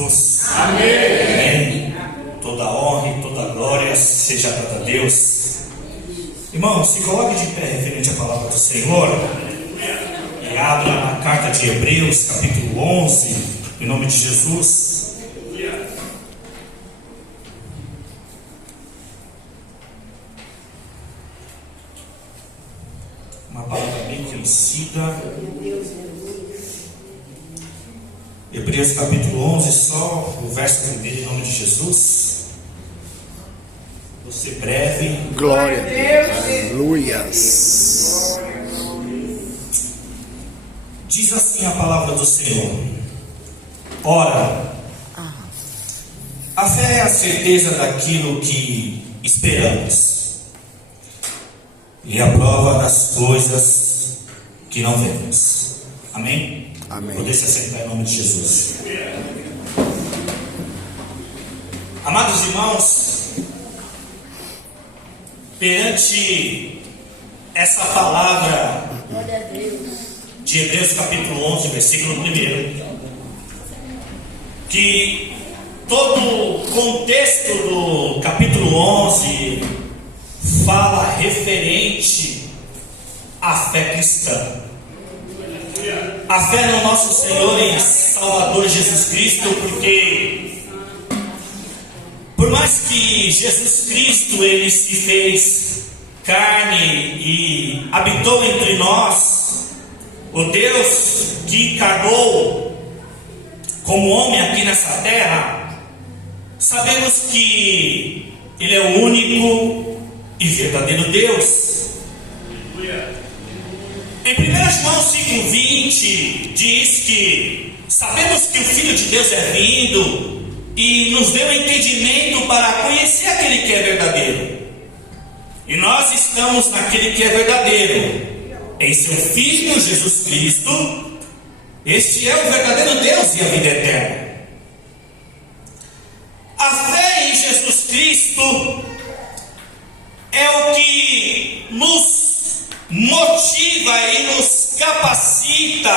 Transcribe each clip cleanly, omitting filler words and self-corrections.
Jesus. Amém. Toda honra e toda glória seja para Deus. Irmão, se coloque de pé referente à palavra do Senhor e abra na carta de Hebreus, capítulo 11, em nome de Jesus. Uma palavra bem conhecida. Hebreus capítulo 11, só o verso primeiro, em nome de Jesus. Vou ser breve. Glória a Deus. Aleluias. Diz assim a palavra do Senhor: Ora, a fé é a certeza daquilo que esperamos e a prova das coisas que não vemos. Amém? Amém. Poder se assentar em nome de Jesus. Amados irmãos, perante essa palavra de Hebreus capítulo 11, versículo 1, que todo o contexto do capítulo 11 fala referente à fé cristã. A fé no nosso Senhor e Salvador Jesus Cristo, porque por mais que Jesus Cristo ele se fez carne e habitou entre nós, o Deus que encarnou como homem aqui nessa terra, sabemos que Ele é o único e verdadeiro Deus. Em 1 João 5,20 diz que sabemos que o Filho de Deus é vindo e nos deu entendimento para conhecer aquele que é verdadeiro. E nós estamos naquele que é verdadeiro, em seu Filho Jesus Cristo. Este é o verdadeiro Deus e a vida eterna. A fé em Jesus Cristo é o que nos motiva e nos capacita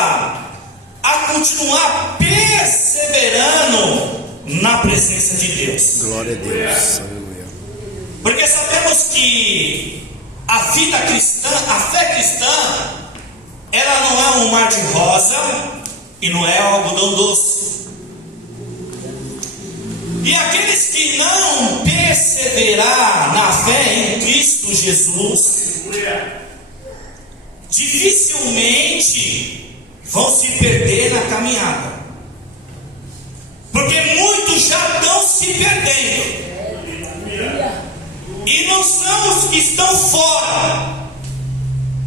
a continuar perseverando na presença de Deus. Glória a Deus. Aleluia. Porque sabemos que a vida cristã, a fé cristã, ela não é um mar de rosa e não é algodão doce. E aqueles que não perseverar na fé em Cristo Jesus, dificilmente vão se perder na caminhada, porque muitos já estão se perdendo, e não são os que estão fora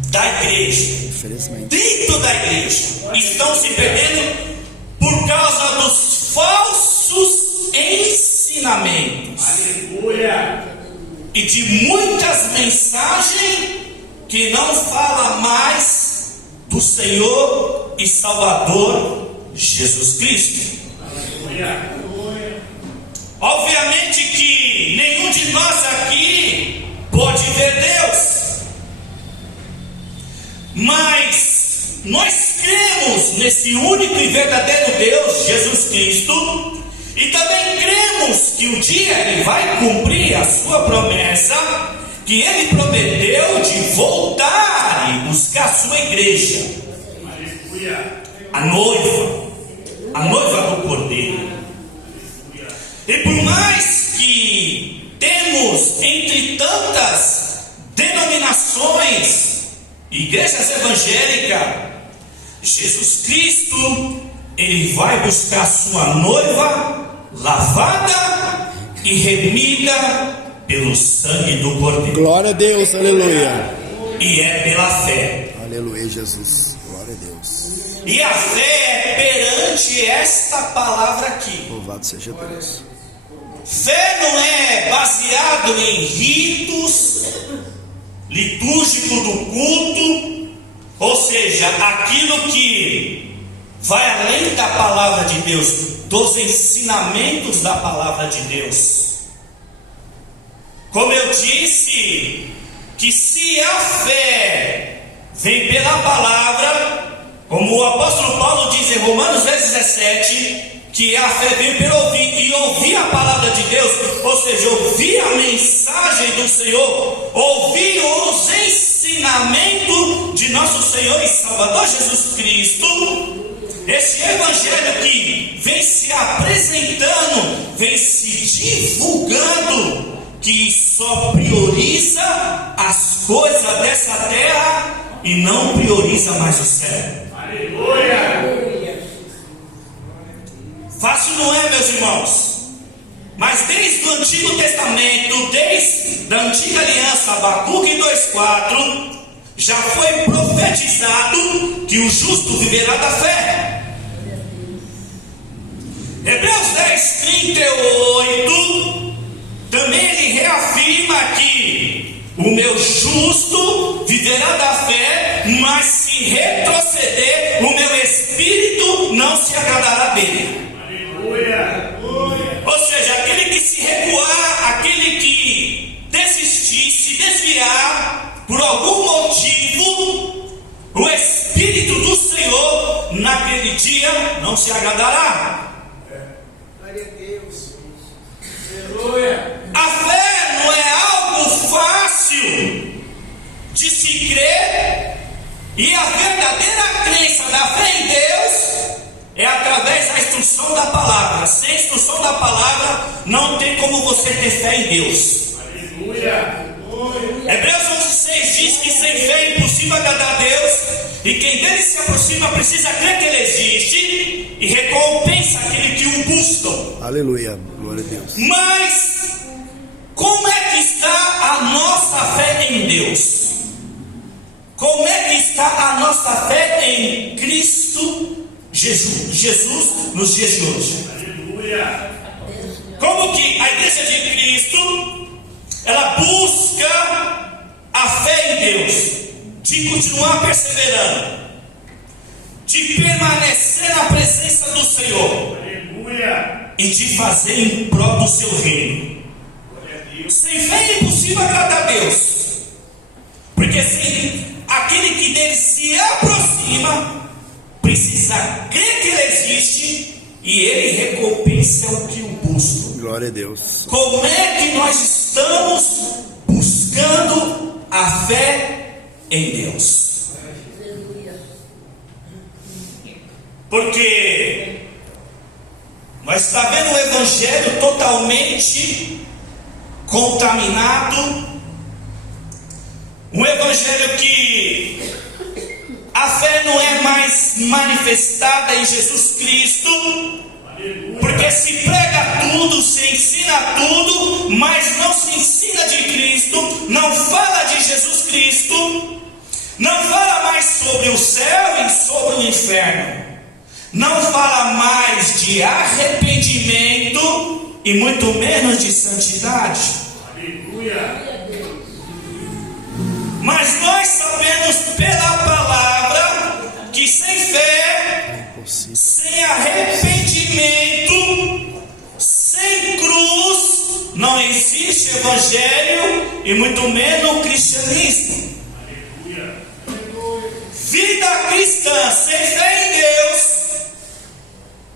da igreja, dentro da igreja, estão se perdendo por causa dos falsos ensinamentos. Aleluia. E de muitas mensagens que não fala mais do Senhor e Salvador Jesus Cristo. Aleluia. Obviamente que nenhum de nós aqui pode ver Deus, mas nós cremos nesse único e verdadeiro Deus, Jesus Cristo, e também cremos que um dia Ele vai cumprir a sua promessa, que Ele prometeu de voltar e buscar a sua igreja, a noiva do Cordeiro. E por mais que temos entre tantas denominações, igrejas evangélicas, Jesus Cristo, Ele vai buscar a sua noiva lavada e remida pelo sangue do Cordeiro. Glória a Deus, aleluia. E é pela fé. Aleluia, Jesus. Glória a Deus. E a fé é perante esta palavra aqui. Louvado seja Deus. Fé não é baseado em ritos litúrgicos do culto, ou seja, aquilo que vai além da palavra de Deus, dos ensinamentos da palavra de Deus. Como eu disse, que se a fé vem pela palavra, como o apóstolo Paulo diz em Romanos 10,17, que a fé vem pelo ouvir, e ouvir a palavra de Deus, ou seja, ouvir a mensagem do Senhor, ouvir os ensinamentos de nosso Senhor e Salvador Jesus Cristo. Esse evangelho que vem se apresentando, vem se divulgando, que só prioriza as coisas dessa terra e não prioriza mais o céu. Aleluia! Fácil não é, meus irmãos, mas desde o Antigo Testamento, desde a Antiga Aliança, Abacuque 2,4, já foi profetizado que o justo viverá da fé. Hebreus 10:38, também ele reafirma que o meu justo viverá da fé, mas se retroceder, o meu espírito não se agradará dele. Aleluia. Ou seja, aquele que se recuar, aquele que desistir, se desviar por algum motivo, o Espírito do Senhor naquele dia não se agradará. Glória a Deus. A fé não é algo fácil de se crer, e a verdadeira crença da fé em Deus é através da instrução da palavra. Sem a instrução da palavra não tem como você ter fé em Deus. Aleluia. Hebreus 11:6 diz que sem fé é impossível agradar a Deus, e quem dele se aproxima precisa crer que ele existe e recompensa aquele que o buscam. Aleluia, glória a Deus. Mas como é que está a nossa fé em Deus? Como é que está a nossa fé em Cristo Jesus nos dias de hoje? Aleluia. Como que a igreja de Cristo, ela busca a fé em Deus, de continuar perseverando, de permanecer na presença do Senhor, aleluia, e de fazer em prol do seu reino. Sem fé é impossível agradar a Deus, porque aquele que dele se aproxima precisa crer que ele existe e ele recompensa o que o busca. Glória a Deus. Como é que nós estamos buscando a fé em Deus? Porque nós estamos vendo o evangelho totalmente contaminado, um evangelho que a fé não é mais manifestada em Jesus Cristo, porque se prega tudo, se ensina tudo, mas não se ensina de Cristo, não fala de Jesus Cristo, não fala mais sobre o céu e sobre o inferno, não fala mais de arrependimento e muito menos de santidade. Aleluia. Mas nós sabemos pela palavra que sem fé, sem arrependimento, sem cruz, não existe evangelho e muito menos cristianismo. Aleluia. Vida cristã sem fé em Deus,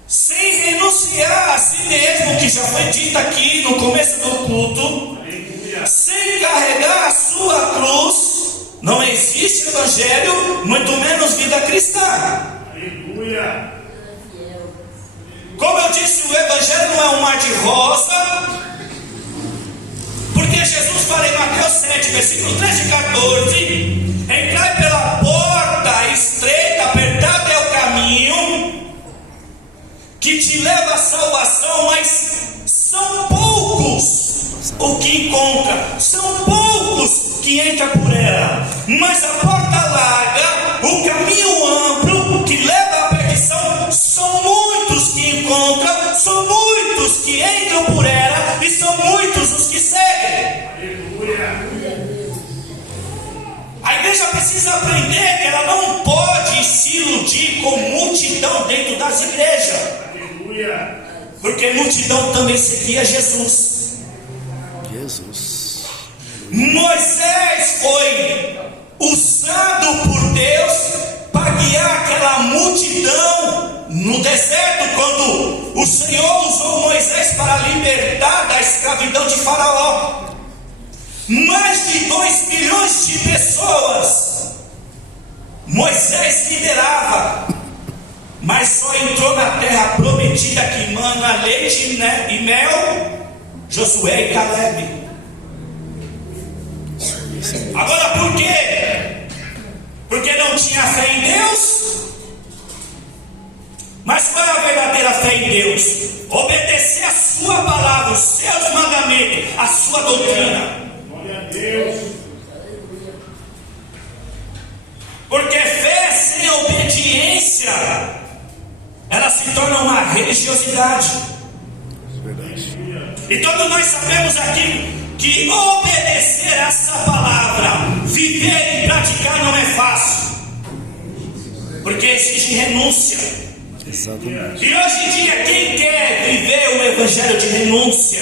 sem renunciar a si mesmo, que já foi dito aqui no começo do culto, aleluia, sem carregar a sua cruz, não existe evangelho, muito menos vida cristã. Aleluia. Como eu disse, o evangelho não é um mar de rosa, porque Jesus fala em Mateus 7, versículo 13 e 14: entrai pela porta estreita, apertado é o caminho que te leva à salvação, mas são poucos o que encontra, são poucos que entram por ela. Mas a porta larga, o caminho amplo que leva à perdição, são muitos que encontram, são muitos que entram por ela, e são muitos os que seguem. Aleluia. A igreja precisa aprender que ela não pode se iludir com multidão dentro das igrejas, porque multidão também seguia Jesus. Moisés foi usado por Deus para guiar aquela multidão no No deserto, quando o Senhor usou Moisés para libertar da escravidão de Faraó, mais de 2 milhões de pessoas Moisés liderava, mas só entrou na terra prometida que mana leite e mel Josué e Caleb. Agora por quê? Porque não tinha fé em Deus? Mas qual é a verdadeira fé em Deus? Obedecer a sua palavra, os seus mandamentos, a sua doutrina. Glória a Deus. Porque fé sem obediência, ela se torna uma religiosidade. Verdade. E todos nós sabemos aqui que obedecer a essa palavra, viver e praticar não é fácil, porque exige renúncia. Exatamente. E hoje em dia, quem quer viver o evangelho de renúncia?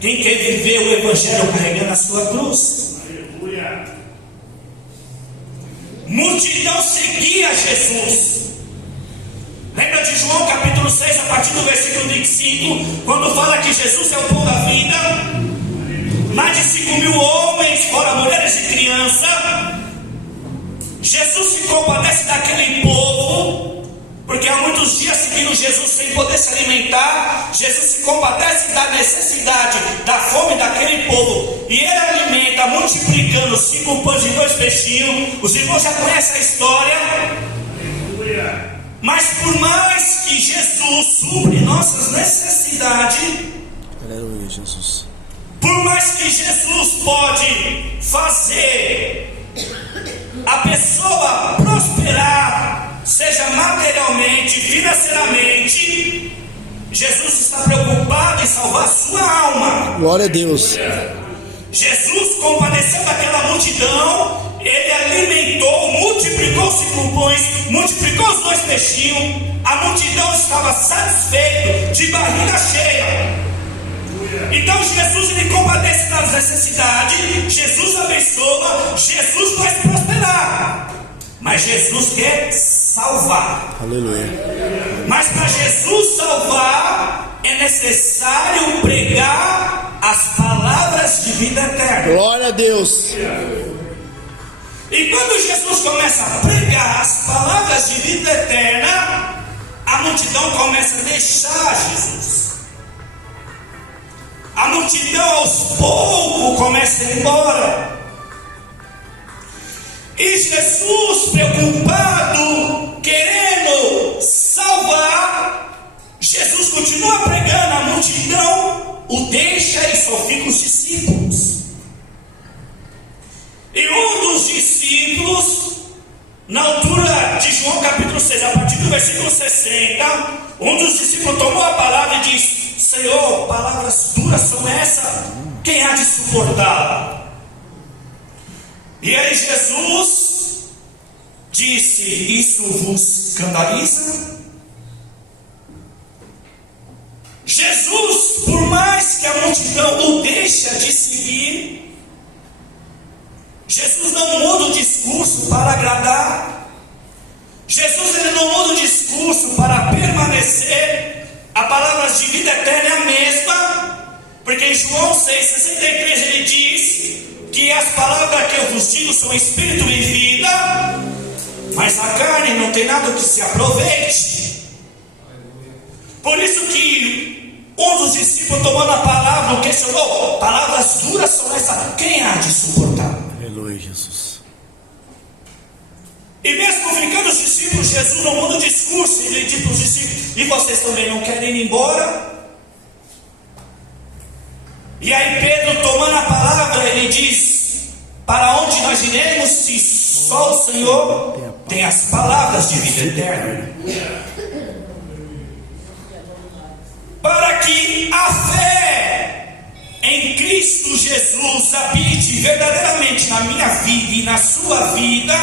Quem quer viver o evangelho carregando a sua cruz? Aleluia. Multidão seguia Jesus. Lembra de João capítulo 6, a partir do versículo 25, quando fala que Jesus é o pão da vida? Mais de 5.000 homens, fora mulheres e crianças. Jesus se compadece daquele povo, porque há muitos dias seguindo Jesus sem poder se alimentar. Jesus se compadece da necessidade, da fome daquele povo, e ele alimenta, multiplicando 5 pães e 2 peixinhos. Os irmãos já conhecem a história. Aleluia. Mas por mais que Jesus supre nossas necessidades, Aleluia, Jesus. por mais que Jesus pode fazer a pessoa prosperar, seja materialmente, financeiramente, Jesus está preocupado em salvar a sua alma. Glória a Deus. Jesus compadeceu daquela multidão, ele alimentou, multiplicou os 5 pães, multiplicou os 2 peixinhos, a multidão estava satisfeita, de barriga cheia. Então Jesus ele compadece das necessidades, Jesus abençoa, Jesus faz prosperar, mas Jesus quer salvar. Aleluia. Mas para Jesus salvar é necessário pregar as palavras de vida eterna. Glória a Deus. E quando Jesus começa a pregar as palavras de vida eterna, a multidão começa a deixar Jesus. A multidão aos poucos começa a ir embora. E Jesus, preocupado, querendo salvar, Jesus continua pregando, a multidão o deixa e só fica os discípulos. E um dos discípulos, na altura de João capítulo 6, a partir do versículo 60, um dos discípulos tomou a palavra e disse: Senhor, palavras duras são essas, quem há de suportá-la? E aí Jesus disse: isso vos escandaliza? Jesus, por mais que a multidão o deixa de seguir, Jesus não muda o discurso para agradar. Jesus ele não muda o discurso para permanecer. A palavra de vida eterna é a mesma, porque em João 6,63 ele diz que as palavras que eu vos digo são espírito e vida, mas a carne não tem nada que se aproveite. Por isso que um dos discípulos tomando a palavra o questionou: palavras duras são essas, quem há de suportar? Aleluia, Jesus. E mesmo ficando os discípulos, Jesus não muda o discurso. Ele diz para os discípulos: e vocês também não querem ir embora? E aí Pedro, tomando a palavra, ele diz: para onde nós iremos se só o Senhor tem as palavras de vida eterna? Para que a fé em Cristo Jesus habite verdadeiramente na minha vida e na sua vida,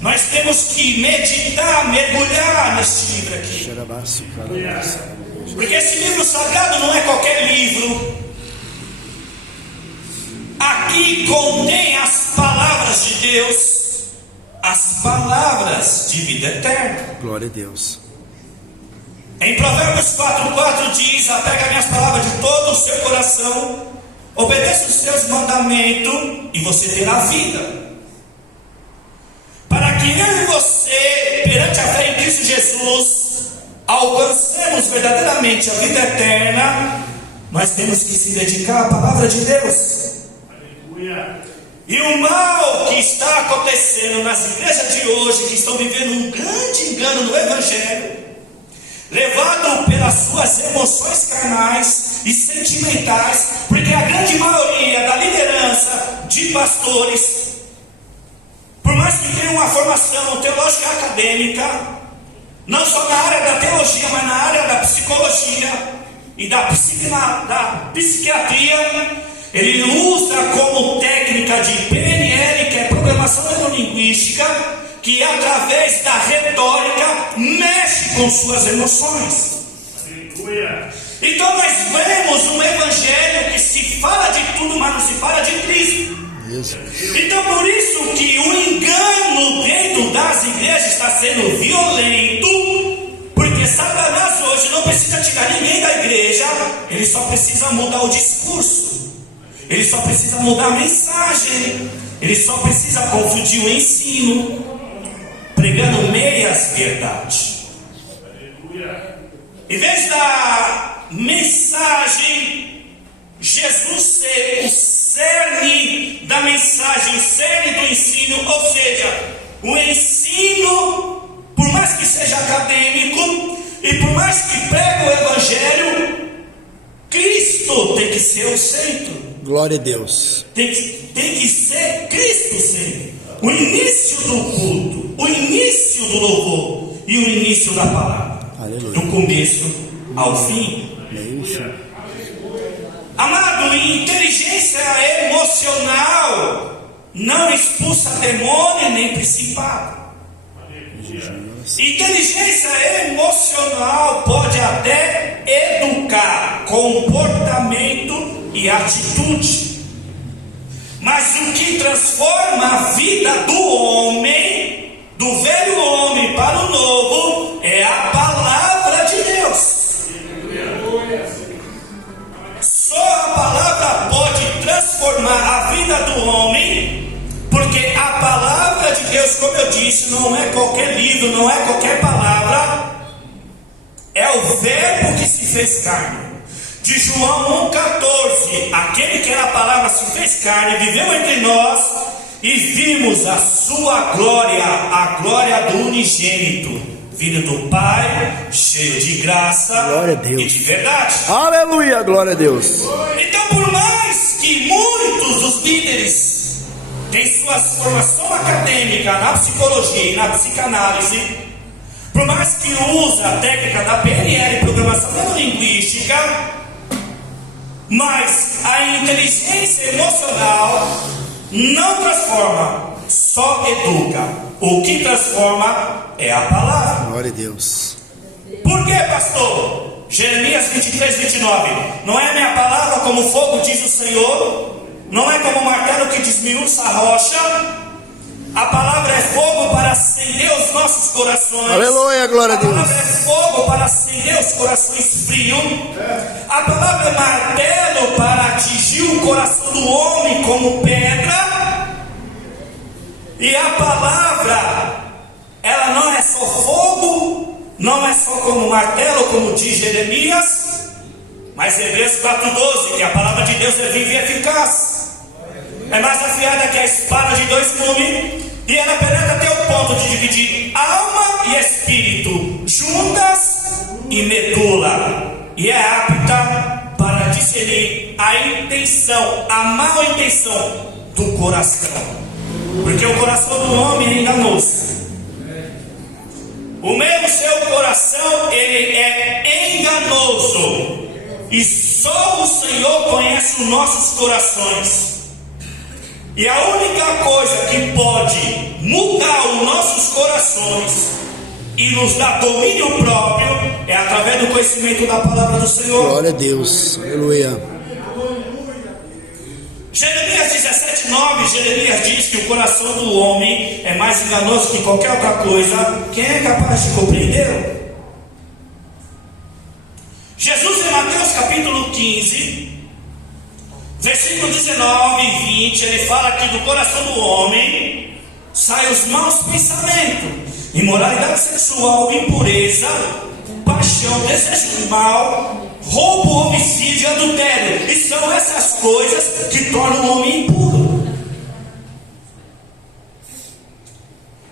nós temos que meditar, mergulhar neste livro aqui. Porque esse livro sagrado não é qualquer livro. Aqui contém as palavras de Deus, as palavras de vida eterna. Glória a Deus. Em Provérbios 4,4 diz: apega minhas palavras de todo o seu coração, obedeça os seus mandamentos e você terá vida. Para que eu e você, perante a fé em Cristo Jesus, alcancemos verdadeiramente a vida eterna, nós temos que se dedicar à palavra de Deus. Aleluia. E o mal que está acontecendo nas igrejas de hoje, que estão vivendo um grande engano no Evangelho, levado pelas suas emoções carnais e sentimentais, porque a grande maioria da liderança de pastores, por mais que tenham uma formação teológica acadêmica, não só na área da teologia, mas na área da psicologia e da psiquiatria, ele usa como técnica de PNL, que é programação neurolinguística, que através da retórica mexe com suas emoções. Aleluia. Então nós vemos um evangelho que se fala de tudo, mas não se fala de Cristo. Então por isso que o engano dentro das igrejas está sendo violento, porque Satanás hoje não precisa tirar ninguém da igreja, ele só precisa mudar o discurso, ele só precisa mudar a mensagem, ele só precisa confundir o ensino, pregando meias verdades. Em vez da mensagem, Jesus ser o cerne da mensagem, o cerne do ensino, ou seja, o ensino, por mais que seja acadêmico e por mais que pregue o evangelho, Cristo tem que ser o centro. Glória a Deus. Tem que ser Cristo sempre. O início do culto, o início do louvor e o início da palavra. Aleluia. Do começo ao fim. Amado, inteligência emocional não expulsa demônio nem principado. Inteligência emocional pode até educar comportamento e atitude, mas o que transforma a vida do homem, do velho homem para o novo, é a palavra de Deus. Só a palavra pode transformar a vida do homem, porque a palavra de Deus, como eu disse, não é qualquer livro, não é qualquer palavra, é o verbo que se fez carne. De João 1,14, aquele que era a palavra se fez carne, viveu entre nós e vimos a sua glória, a glória do unigênito, vindo do Pai, cheio de graça Glória a Deus. e de verdade. Aleluia, glória a Deus. Então, por mais que muitos dos líderes têm sua formação acadêmica na psicologia e na psicanálise, por mais que use a técnica da PNL, programação neurolinguística, mas a inteligência emocional não transforma, só educa. O que transforma é a palavra. Glória a Deus. Por que, pastor? Jeremias 23, 29. Não é a minha palavra como fogo, diz o Senhor? Não é como martelo que desmiuça a rocha? A palavra é fogo para acender os nossos corações. Aleluia, glória a Deus. A palavra é fogo para acender os corações frios. A palavra é martelo para atingir o coração do homem como pedra. E a palavra, ela não é só fogo, não é só como martelo, como diz Jeremias, mas Hebreus 4,12, que a palavra de Deus é viva e eficaz. É mais afiada que a espada de dois gumes, e ela penetra até o ponto de dividir alma e espírito, juntas e medula, e é apta para discernir a intenção, a má intenção do coração, porque o coração do homem é enganoso. O seu coração, ele é enganoso, e só o Senhor conhece os nossos corações. E a única coisa que pode mudar os nossos corações e nos dar domínio próprio é através do conhecimento da palavra do Senhor. Glória a Deus. Aleluia. Jeremias 17,9, Jeremias diz que o coração do homem é mais enganoso que qualquer outra coisa. Quem é capaz de compreender? capítulo 15, versículo 19 e 20, ele fala que do coração do homem saem os maus pensamentos, imoralidade sexual, impureza, paixão, desejo do mal, roubo, homicídio e adultério. E são essas coisas que tornam o homem impuro.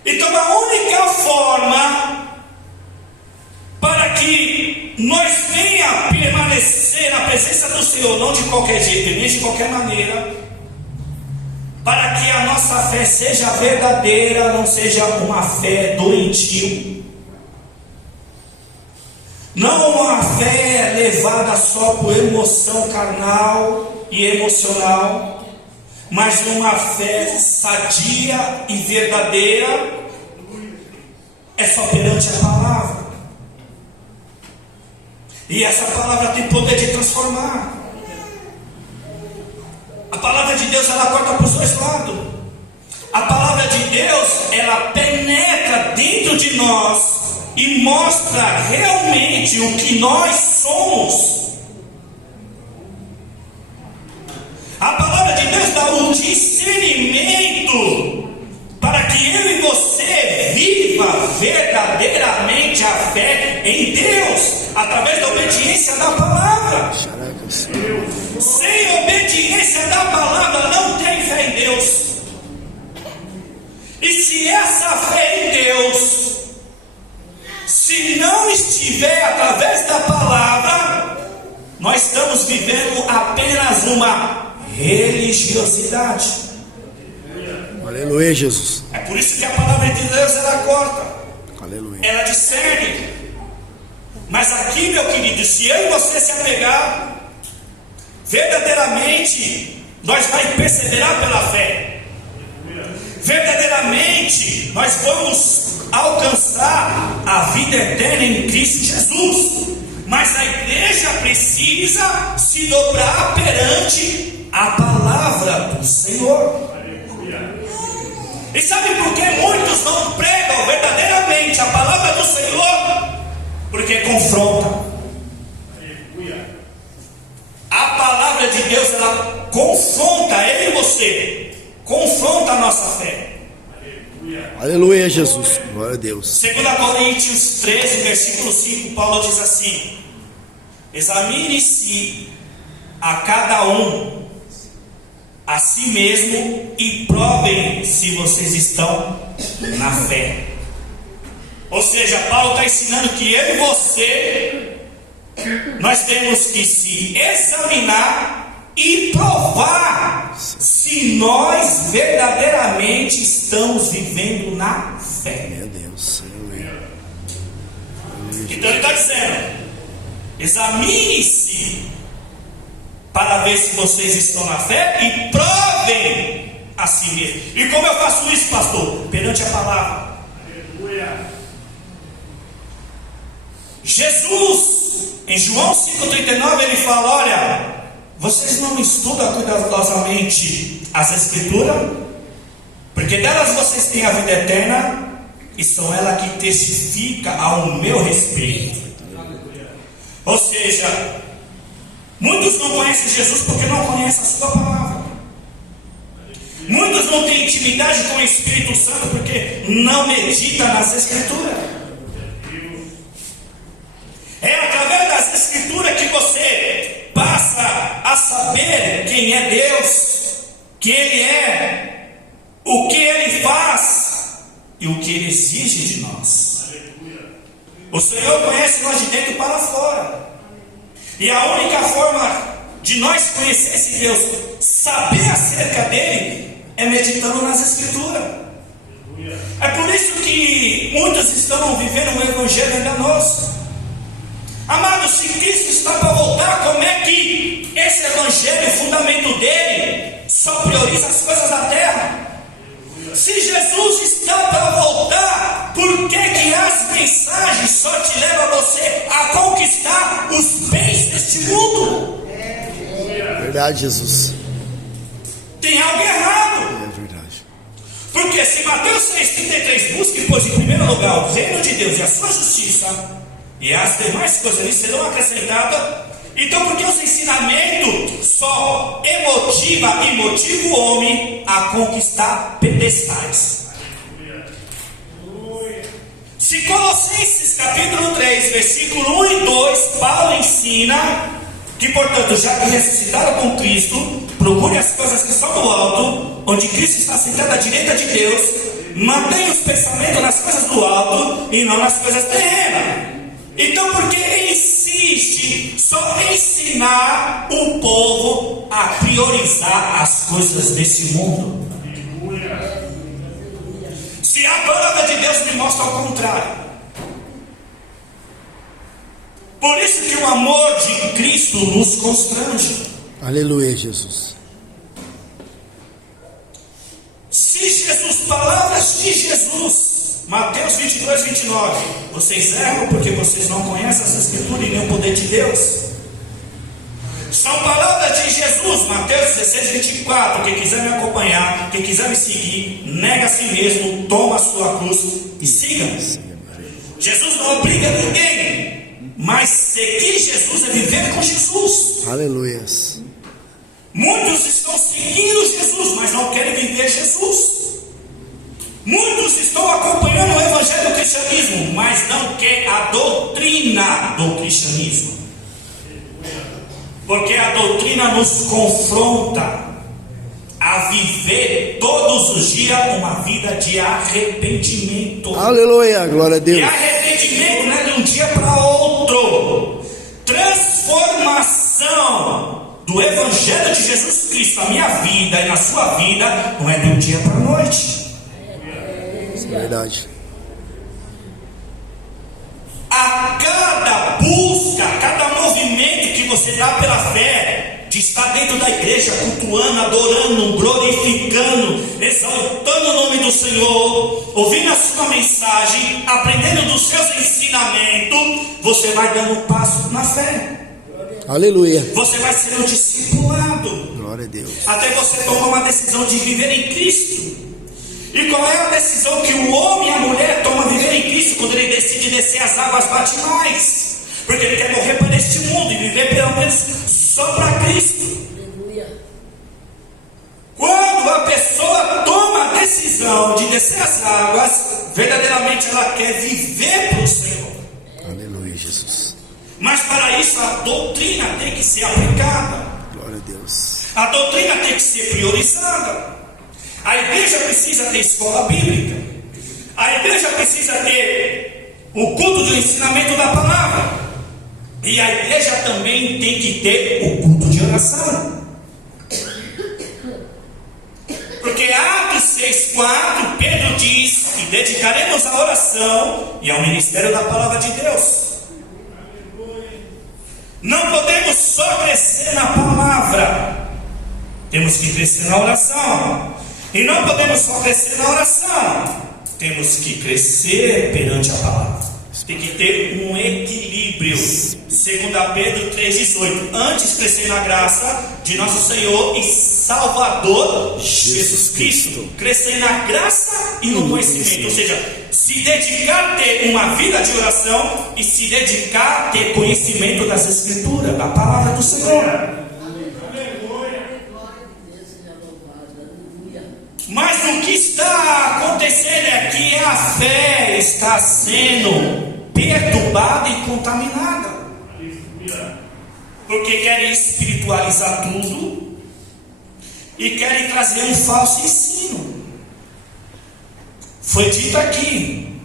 Então a única forma para que nós venha permanecer na presença do Senhor, não de qualquer jeito, nem de qualquer maneira, para que a nossa fé seja verdadeira, não seja uma fé doentio, não uma fé levada só por emoção carnal e emocional, mas uma fé sadia e verdadeira, é só perante a palavra. E essa palavra tem poder de transformar. A palavra de Deus, ela corta para os dois lados. A palavra de Deus, ela penetra dentro de nós e mostra realmente o que nós somos. A palavra de Deus dá o discernimento para que eu e você viva verdadeiramente a fé em Deus, através da obediência da palavra. Sem obediência da palavra não tem fé em Deus. E se essa fé em Deus, se não estiver através da palavra, nós estamos vivendo apenas uma religiosidade. Aleluia, Jesus. É por isso que a palavra de Deus, ela corta, Aleluia. ela discerne. Mas aqui, meu querido, se eu e você se apegar verdadeiramente, nós vamos perseverar pela fé. Verdadeiramente nós vamos alcançar a vida eterna em Cristo Jesus. Mas a igreja precisa se dobrar perante a palavra do Senhor. E sabe por que muitos não pregam verdadeiramente a palavra do Senhor? Porque confronta. A palavra de Deus, ela confronta eu e você, confronta a nossa fé. Aleluia, Jesus. Glória a Deus. 2 Coríntios 13, versículo 5, Paulo diz assim: examine-se a cada um a si mesmo e provem se vocês estão na fé. Ou seja, Paulo está ensinando que eu e você, nós temos que se examinar e provar se nós verdadeiramente estamos vivendo na fé. Meu Deus. Aleluia. Então ele está dizendo: examine-se para ver se vocês estão na fé e provem a si mesmo. E como eu faço isso, pastor? Perante a palavra. Jesus, em João 5,39, ele fala: olha, vocês não estudam cuidadosamente as Escrituras, porque delas vocês têm a vida eterna, e são elas que testificam ao meu respeito. Ou seja, muitos não conhecem Jesus porque não conhecem a sua palavra. Muitos não têm intimidade com o Espírito Santo porque não meditam nas Escrituras. É através das Escrituras que você passa a saber quem é Deus, quem Ele é, o que Ele faz e o que Ele exige de nós. O Senhor conhece nós de dentro para fora. E a única forma de nós conhecer esse Deus, saber acerca dele, é meditando nas Escrituras. É por isso que muitos estão vivendo um evangelho enganoso. Amados, se Cristo está para voltar, como é que esse evangelho, o fundamento dele, só prioriza as coisas da terra? Se Jesus está para voltar, por que que as mensagens só te levam você a conquistar os bens deste mundo? Verdade, Jesus. Tem algo errado. É verdade. Porque se Mateus 6,33 busca, pois em primeiro lugar o reino de Deus e a sua justiça, e as demais coisas lhe serão acrescentadas, Então, por que os ensinamentos só motiva o homem a conquistar pedestais? Se Colossenses capítulo 3, versículo 1 e 2, Paulo ensina que, portanto, já que ressuscitaram com Cristo, procure as coisas que estão no alto, onde Cristo está sentado à direita de Deus, mantenha os pensamentos nas coisas do alto e não nas coisas terrenas. Então, por que insiste só ensinar o povo a priorizar as coisas desse mundo? Se a palavra de Deus me mostra ao contrário. Por isso que o amor de Cristo nos constrange. Aleluia, Jesus. Se Jesus, palavras de Jesus, Mateus 22, 29, vocês erram porque vocês não conhecem as Escrituras e nem o poder de Deus. São palavras de Jesus, Mateus 16, 24. Quem quiser me acompanhar, quem quiser me seguir, nega a si mesmo, toma a sua cruz e siga-me. Jesus não obriga ninguém, mas seguir Jesus é viver com Jesus. Aleluia. Muitos estão seguindo Jesus, mas não querem viver Jesus. Muitos estão acompanhando o evangelho do cristianismo, mas não querem a doutrina do cristianismo. Porque a doutrina nos confronta a viver todos os dias uma vida de arrependimento. Aleluia, glória a Deus. E arrependimento não é de um dia para outro. Transformação do evangelho de Jesus Cristo na minha vida e na sua vida não é de um dia para a noite. Isso é verdade. A cada busca, cada movimento que você dá pela fé, de estar dentro da igreja, cultuando, adorando, glorificando, exaltando o nome do Senhor, ouvindo a sua mensagem, aprendendo dos seus ensinamentos, você vai dando um passo na fé. Aleluia. Você vai ser um discipulado. Glória a Deus. Até você tomar uma decisão de viver em Cristo. E qual é a decisão que o homem e a mulher tomam viver em Cristo quando ele decide descer as águas batimais? Porque ele quer morrer para este mundo e viver pelo menos só para Cristo. Quando a pessoa toma a decisão de descer as águas, verdadeiramente ela quer viver para o Senhor. Aleluia, Jesus. Mas para isso a doutrina tem que ser aplicada. Glória a Deus. A doutrina tem que ser priorizada. A igreja precisa ter escola bíblica. A igreja precisa ter o culto do ensinamento da palavra. E a igreja também tem que ter o culto de oração. Porque Atos 6,4, Pedro diz que dedicaremos a oração e ao ministério da palavra de Deus. Não podemos só crescer na palavra, temos que crescer na oração. E não podemos só crescer na oração, temos que crescer perante a palavra. Tem que ter um equilíbrio. 2 Pedro 3,18. Antes crescer na graça de nosso Senhor e Salvador Jesus Cristo. Crescer na graça e no conhecimento. Ou seja, se dedicar a ter uma vida de oração e se dedicar a ter conhecimento das Escrituras, da palavra do Senhor. Mas o que está acontecendo é que a fé está sendo perturbada e contaminada. Porque querem espiritualizar tudo e querem trazer um falso ensino. Foi dito aqui,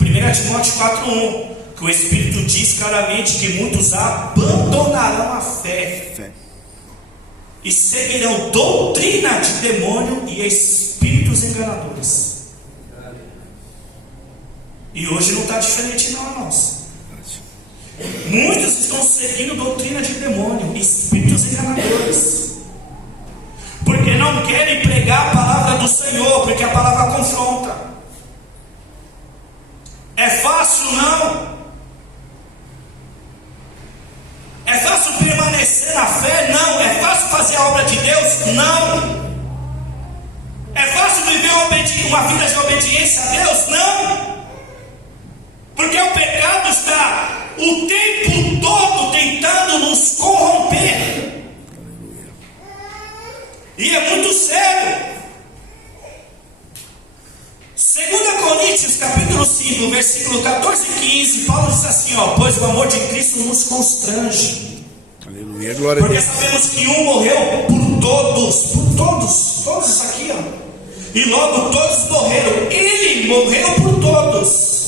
1 Timóteo 4,1, que o Espírito diz claramente que muitos abandonarão a fé e seguirão doutrina de demônio e espíritos enganadores. E hoje não está diferente não, irmãos. Muitos estão seguindo doutrina de demônio e espíritos enganadores, porque não querem pregar a palavra do Senhor, porque a palavra confronta. É fácil não? É fácil permanecer na fé? Não. É fácil fazer a obra de Deus? Não. É fácil viver uma vida de obediência a Deus? Não. Porque o pecado está o tempo todo tentando nos corromper. E é muito sério. 2 Coríntios capítulo 5, versículo 14 e 15, Paulo diz assim, pois o amor de Cristo nos constrange. Aleluia, glória a Porque Deus. sabemos que um morreu por todos aqui, e logo todos morreram. Ele morreu por todos.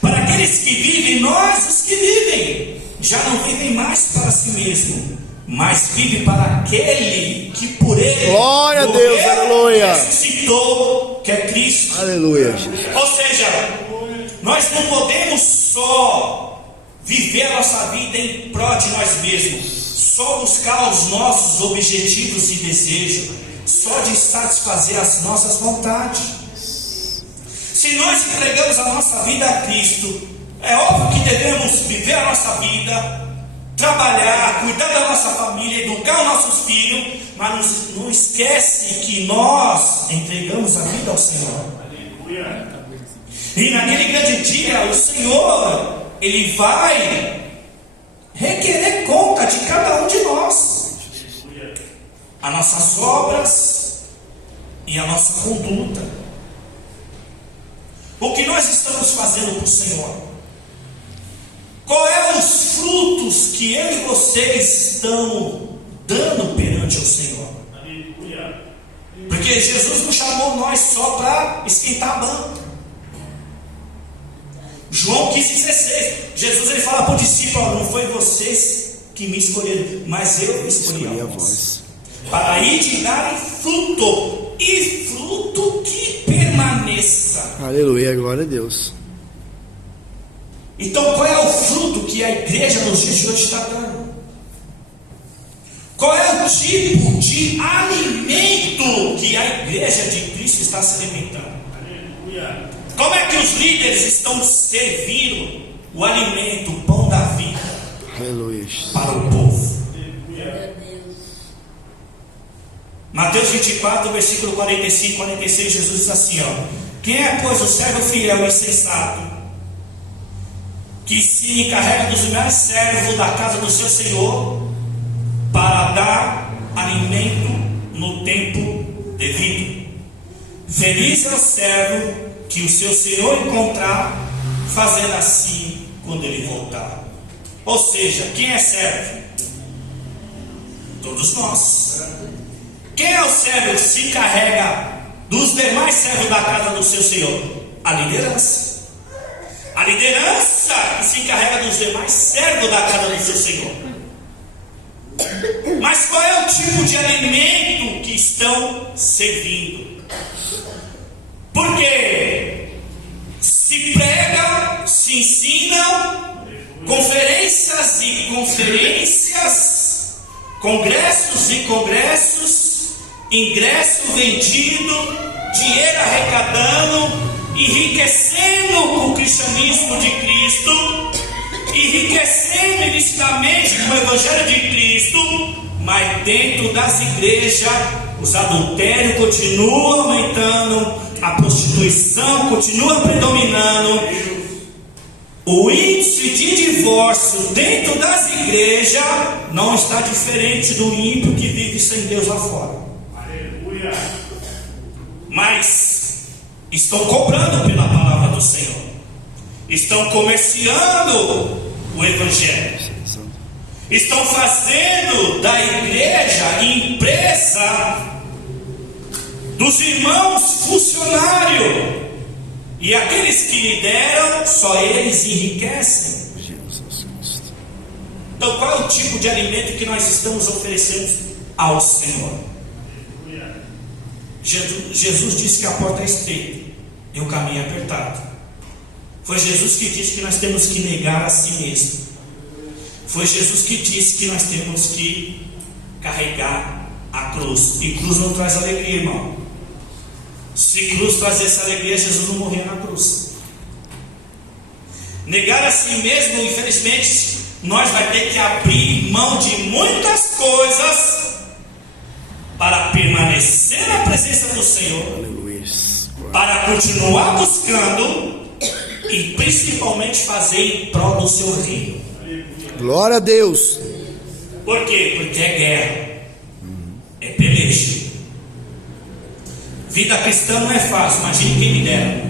Para aqueles que vivem, nós os que vivem, já não vivem mais para si mesmo, mas vive para aquele que por ele Glória a morreu, Deus, aleluia. ressuscitou, que é Cristo. Aleluia. Ou seja, nós não podemos só viver a nossa vida em prol de nós mesmos, só buscar os nossos objetivos e desejos, só de satisfazer as nossas vontades. Se nós entregamos a nossa vida a Cristo, é óbvio que devemos viver a nossa vida, trabalhar, cuidar da nossa família, educar os nossos filhos, mas não esquece que nós entregamos a vida ao Senhor. Aleluia. E naquele grande dia, o Senhor, Ele vai requerer conta de cada um de nós, as nossas obras e a nossa conduta. O que nós estamos fazendo para o Senhor? Qual é os frutos que eu e vocês estão dando perante o Senhor? Aleluia. Porque Jesus não chamou nós só para esquentar a banca. João 15,16, Jesus ele fala para o discípulo, não foi vocês que me escolheram, mas eu escolhi a vós, para ir de darem fruto, e fruto que permaneça. Aleluia, glória a Deus. Então qual é o fruto que a igreja nos dias de hoje está dando? Qual é o tipo de alimento que a igreja de Cristo está se alimentando? Aleluia. Como é que os líderes estão servindo o alimento, o pão da vida, Aleluia. para o povo? Aleluia. Mateus 24, versículo 45 e 46, Jesus diz assim, quem é, pois, o servo fiel e sensato, que se encarrega dos melhores servos da casa do seu Senhor, para dar alimento no tempo devido? Feliz é o servo que o seu Senhor encontrar fazendo assim quando ele voltar. Ou seja, quem é servo? Todos nós. Quem é o servo que se encarrega dos demais servos da casa do seu Senhor? A liderança. A liderança que se encarrega dos demais servos da casa do seu Senhor. Mas qual é o tipo de alimento que estão servindo? Porque se prega, se ensinam, conferências e conferências, congressos e congressos, ingresso vendido, dinheiro arrecadando, enriquecendo com o cristianismo de Cristo, enriquecendo ilicitamente com o evangelho de Cristo, mas dentro das igrejas os adultérios continuam aumentando, a prostituição continua predominando, o índice de divórcio dentro das igrejas não está diferente do ímpio que vive sem Deus lá fora. Aleluia. Mas estão cobrando pela palavra do Senhor, estão comerciando o evangelho, estão fazendo da igreja empresa dos irmãos funcionários, e aqueles que lideram, só eles enriquecem. Então qual é o tipo de alimento que nós estamos oferecendo ao Senhor? Jesus disse que a porta é estreita e o caminho é apertado. Foi Jesus que disse que nós temos que negar a si mesmo. Foi Jesus que disse que nós temos que carregar a cruz. E cruz não traz alegria, irmão. Se cruz trazesse alegria, Jesus não morria na cruz. Negar a si mesmo, infelizmente, nós vamos ter que abrir mão de muitas coisas para permanecer na presença do Senhor, para continuar buscando e principalmente fazer em prol do seu reino. Glória a Deus. Por quê? Porque é guerra, é peleja. Vida cristã não é fácil, imagine quem me dera.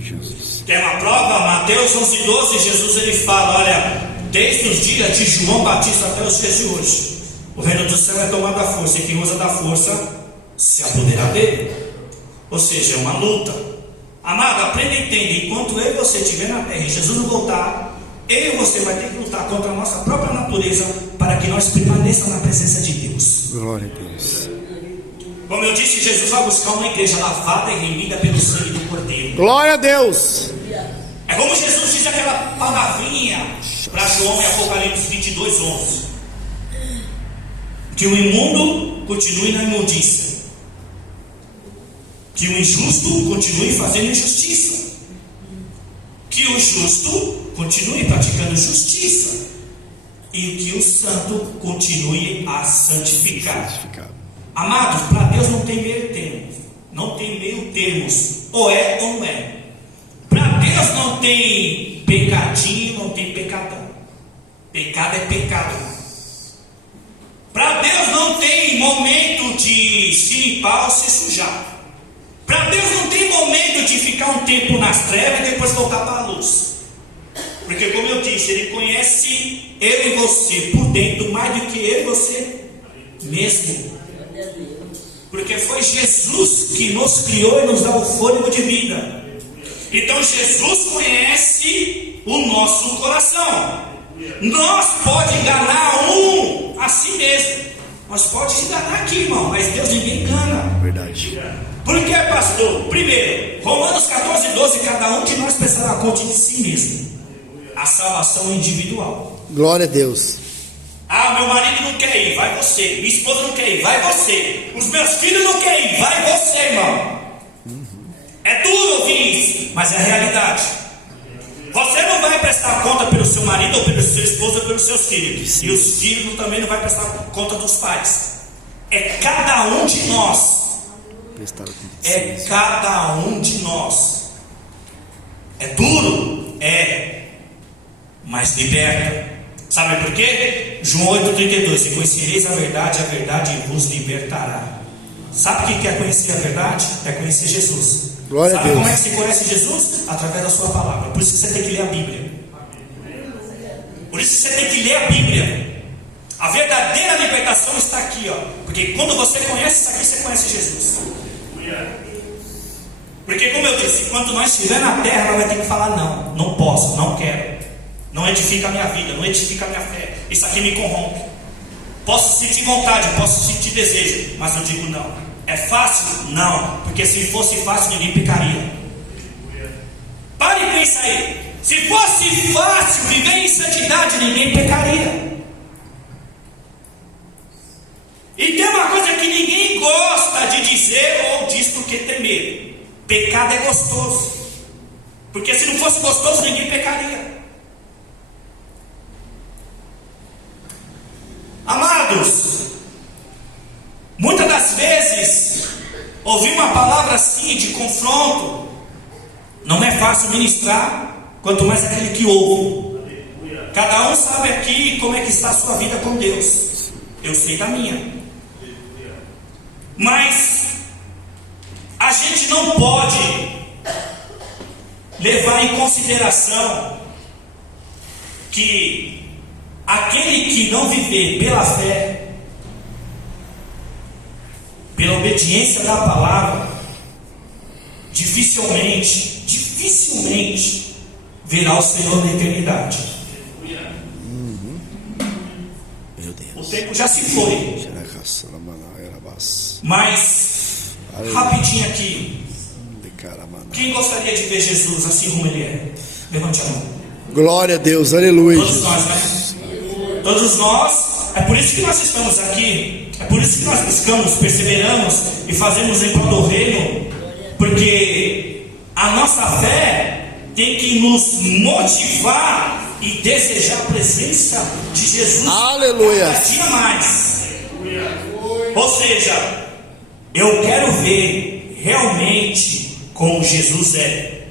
Jesus. Tem uma prova, Mateus 11:12, Jesus ele fala, olha, desde os dias de João Batista até os dias de hoje, o reino do céu é tomado à força, e quem usa da força se apoderar dele. Ou seja, é uma luta. Amado, aprenda e entenda, enquanto eu e você estiver na terra e Jesus não voltar, eu e você vai ter que lutar contra a nossa própria natureza para que nós permaneçamos na presença de Deus. Glória a Deus. Como eu disse, Jesus vai buscar uma igreja lavada e remida pelo sangue do Cordeiro. Glória a Deus. É como Jesus diz aquela palavrinha para João em Apocalipse 22:11: que o imundo continue na imundícia, que o injusto continue fazendo injustiça, que o justo continue praticando justiça, e que o santo continue a santificar. Amados, para Deus não tem meio termo, não tem meio termos, ou é ou não é. Para Deus não tem pecadinho, não tem pecadão. Pecado é pecado. Para Deus não tem momento de se limpar ou se sujar. Para Deus não tem momento de ficar um tempo nas trevas e depois voltar para a luz. Porque como eu disse, Ele conhece eu e você por dentro mais do que eu e você mesmo. Porque foi Jesus que nos criou e nos dá o fôlego de vida. Então Jesus conhece o nosso coração. Nós pode enganar um a si mesmo. Nós pode enganar aqui, irmão, mas Deus ninguém engana. Verdade. Por que, pastor? Primeiro, Romanos 14:12, cada um de nós prestará conta de si mesmo. A salvação é individual. Glória a Deus. Ah, meu marido não quer ir, vai você. Minha esposa não quer ir, vai você. Os meus filhos não querem ir, vai você, irmão. É duro ouvir isso, mas é a realidade. Você não vai prestar conta pelo seu marido, ou pelo seu esposo, ou pelos seus filhos. E os filhos também não vai prestar conta dos pais. É cada um de nós. É cada um de nós. É duro? É. Mas liberta. Sabe por quê? João 8:32: e conhecereis a verdade vos libertará. Sabe o que é conhecer a verdade? É conhecer Jesus. Glória Sabe a Deus. como é que se conhece Jesus? Através da sua palavra. Por isso que você tem que ler a Bíblia. Por isso que você tem que ler a Bíblia. A verdadeira libertação está aqui, ó. Porque quando você conhece isso aqui, você conhece Jesus. Porque como eu disse, enquanto nós estivermos na terra, nós vamos ter que falar não, não posso, não quero. Não edifica a minha vida, não edifica a minha fé. Isso aqui me corrompe. Posso sentir vontade, posso sentir desejo, mas eu digo não. É fácil? Não. Porque se fosse fácil, ninguém pecaria. Pare e pensa aí. Se fosse fácil viver em santidade, ninguém pecaria. E tem uma coisa que ninguém gosta de dizer ou diz porque tem medo. Pecado é gostoso. Porque se não fosse gostoso, ninguém pecaria. Amados, muitas das vezes ouvir uma palavra assim de confronto não é fácil ministrar, quanto mais aquele que ouve. Cada um sabe aqui como é que está a sua vida com Deus. Eu sei da minha. Mas a gente não pode levar em consideração que aquele que não viver pela fé, pela obediência da palavra, dificilmente verá o Senhor na eternidade. Meu Deus. O tempo já se foi. Mas rapidinho aqui, quem gostaria de ver Jesus assim como Ele é? Levante a mão. Glória a Deus, aleluia. Todos nós, né? Todos nós. É por isso que nós estamos aqui. É por isso que nós buscamos, perseveramos e fazemos em prol do reino. Porque a nossa fé tem que nos motivar e desejar a presença de Jesus. Aleluia. Cada dia mais. Ou seja, eu quero ver realmente como Jesus é.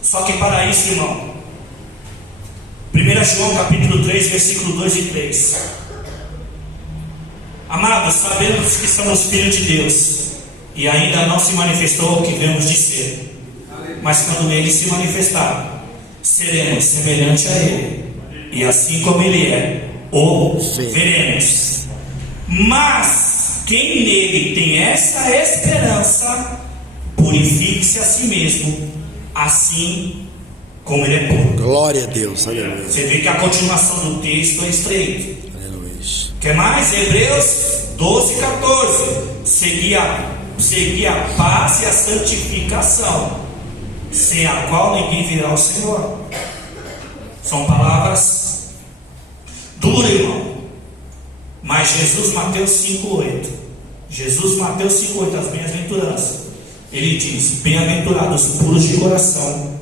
Só que para isso, irmão, 1 João capítulo 3, versículo 2 e 3. Amados, sabemos que somos filhos de Deus, e ainda não se manifestou o que vemos de ser. Mas quando Ele se manifestar, seremos semelhante a Ele, e assim como Ele é, o veremos. Mas quem nele tem essa esperança, purifique-se a si mesmo, assim como Ele é puro. Glória a Deus, aleluia. Você vê que a continuação do texto é estreita. Aleluia. Quer mais? Hebreus 12, 14. Segui a paz e a santificação, sem a qual ninguém virá ao Senhor. São palavras duras, irmão. Mas Jesus, Mateus 5,8. Jesus, Mateus 5,8, as bem-aventuranças. Ele diz: bem-aventurados os puros de coração,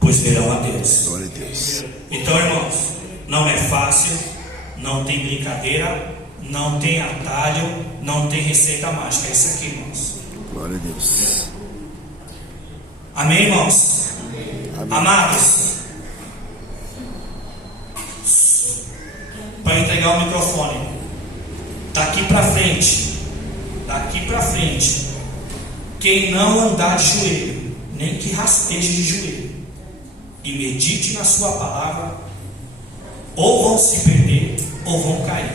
pois verão a Deus. Glória a Deus. Então, irmãos, não é fácil, não tem brincadeira, não tem atalho, não tem receita mágica. É isso aqui, irmãos. Glória a Deus. Amém, irmãos? Amém. Amados, para entregar o microfone, daqui para frente, quem não andar de joelho, nem que rasteje de joelho, e medite na sua palavra, ou vão se perder, ou vão cair,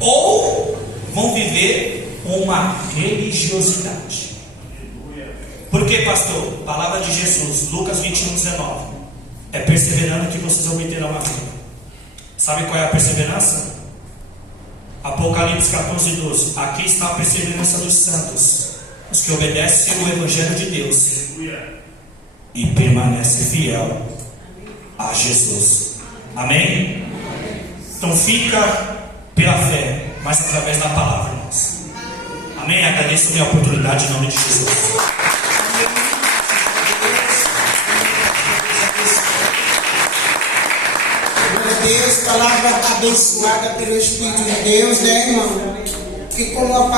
ou vão viver uma religiosidade. Por que, pastor? Palavra de Jesus, Lucas 21:19. É perseverando que vocês obterão a vida. Sabe qual é a perseverança? Apocalipse 14:12. Aqui está a perseverança dos santos, os que obedecem o Evangelho de Deus e permanecem fiel a Jesus. Amém? Então fica pela fé, mas através da palavra, irmãos. Amém? Agradeço a minha oportunidade em nome de Jesus. Deus, palavra abençoada pelo Espírito de Deus, né, irmão? Que como a